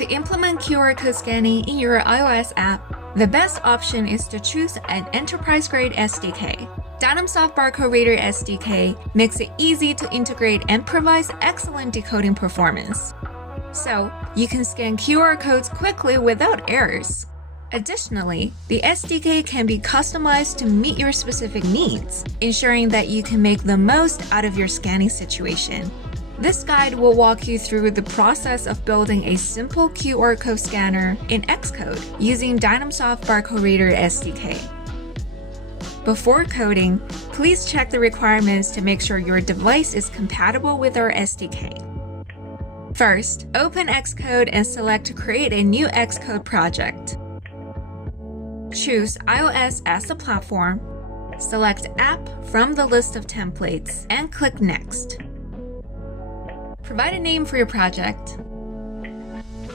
To implement QR code scanning in your iOS app, the best option is to choose an enterprise-grade SDK. Dynamsoft Barcode Reader SDK makes it easy to integrate and provides excellent decoding performance. So, you can scan QR codes quickly without errors. Additionally, the SDK can be customized to meet your specific needs, ensuring that you can make the most out of your scanning situation. This guide will walk you through the process of building a simple QR code scanner in Xcode using Dynamsoft Barcode Reader SDK. Before coding, please check the requirements to make sure your device is compatible with our SDK. First, open Xcode and select to create a new Xcode project. Choose iOS as the platform, select App from the list of templates, and click Next. Provide a name for your project.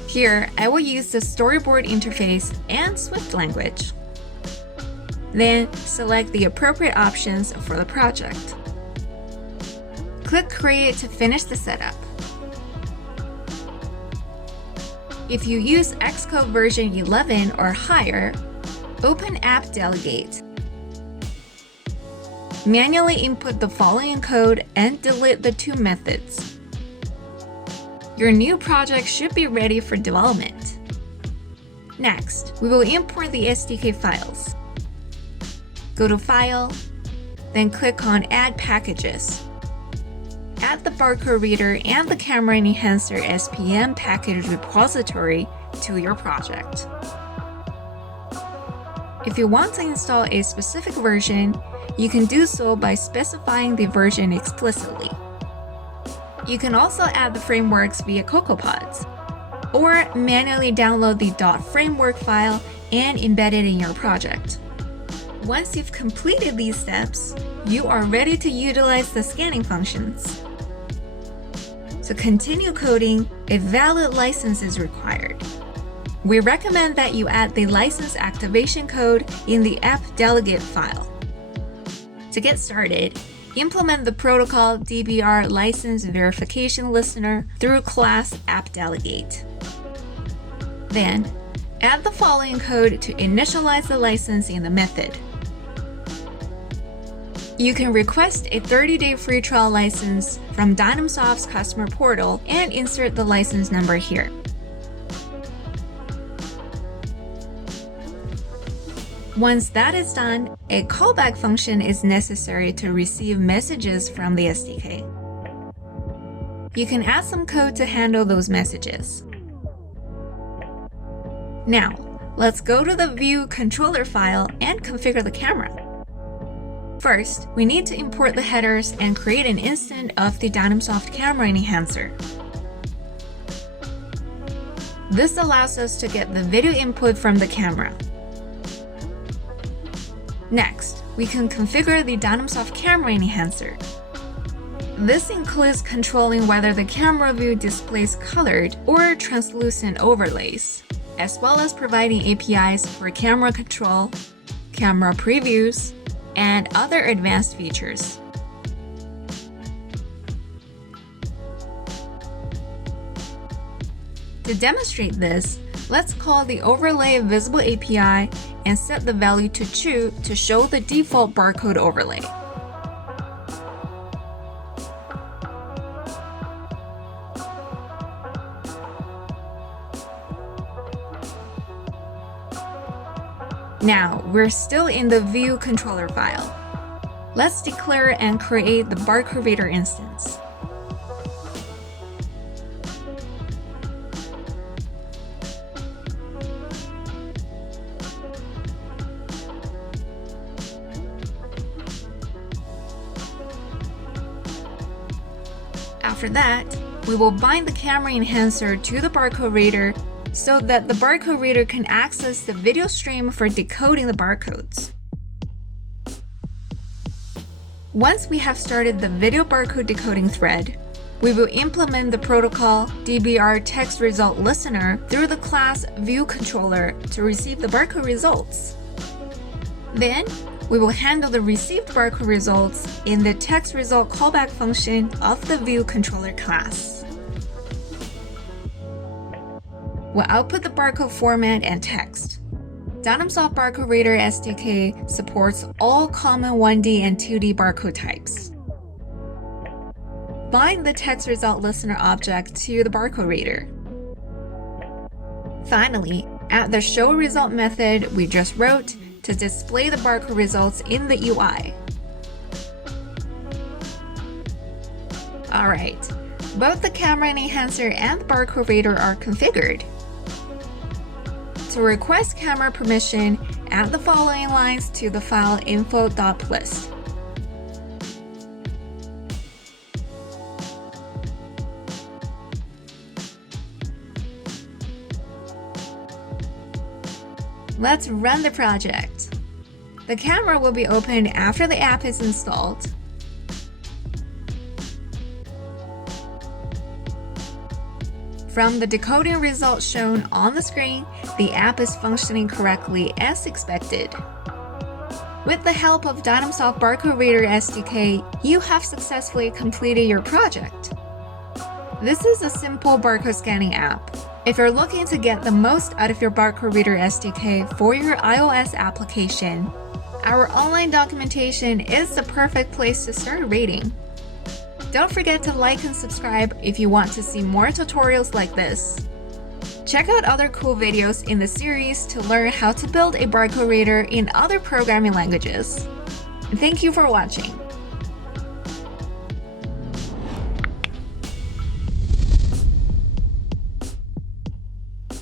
Here, I will use the storyboard interface and Swift language. Then, select the appropriate options for the project. Click Create to finish the setup. If you use Xcode version 11 or higher, open App Delegate. Manually input the following code and delete the two methods. Your new project should be ready for development. Next, we will import the SDK files. Go to File, then click on Add Packages. Add the barcode reader and the camera enhancer SPM package repository to your project. If you want to install a specific version, you can do so by specifying the version explicitly. You can also add the frameworks via CocoaPods, or manually download the .framework file and embed it in your project. Once you've completed these steps, you are ready to utilize the scanning functions. To continue coding, a valid license is required. We recommend that you add the license activation code in the app delegate file. To get started, implement the protocol DBR license verification listener through class appDelegate. Then, add the following code to initialize the license in the method. You can request a 30-day free trial license from Dynamsoft's customer portal and insert the license number here. Once that is done, a callback function is necessary to receive messages from the SDK. You can add some code to handle those messages. Now, let's go to the View controller file and configure the camera. First, we need to import the headers and create an instance of the Dynamsoft camera enhancer. This allows us to get the video input from the camera. Next, we can configure the Dynamsoft camera enhancer. This includes controlling whether the camera view displays colored or translucent overlays, as well as providing APIs for camera control, camera previews, and other advanced features. To demonstrate this, let's call the Overlay Visible API and set the value to true to show the default barcode overlay. Now, we're still in the View controller file. Let's declare and create the barcode reader instance. After that, we will bind the camera enhancer to the barcode reader so that the barcode reader can access the video stream for decoding the barcodes. Once we have started the video barcode decoding thread, we will implement the protocol DBR text result listener through the class view controller to receive the barcode results. Then, we will handle the received barcode results in the text result callback function of the view controller class. will output the barcode format and text. Dynamsoft Barcode Reader SDK supports all common 1D and 2D barcode types. Bind the text result listener object to the barcode reader. Finally, add the show result method we just wrote to display the barcode results in the UI. Alright, both the camera enhancer and the barcode reader are configured. To request camera permission, add the following lines to the file info.list. Let's run the project. The camera will be opened after the app is installed. From the decoding results shown on the screen, the app is functioning correctly as expected. With the help of Dynamsoft Barcode Reader SDK, you have successfully completed your project. This is a simple barcode scanning app. If you're looking to get the most out of your Barcode Reader SDK for your iOS application, our online documentation is the perfect place to start reading. Don't forget to like and subscribe if you want to see more tutorials like this. Check out other cool videos in the series to learn how to build a barcode reader in other programming languages. Thank you for watching.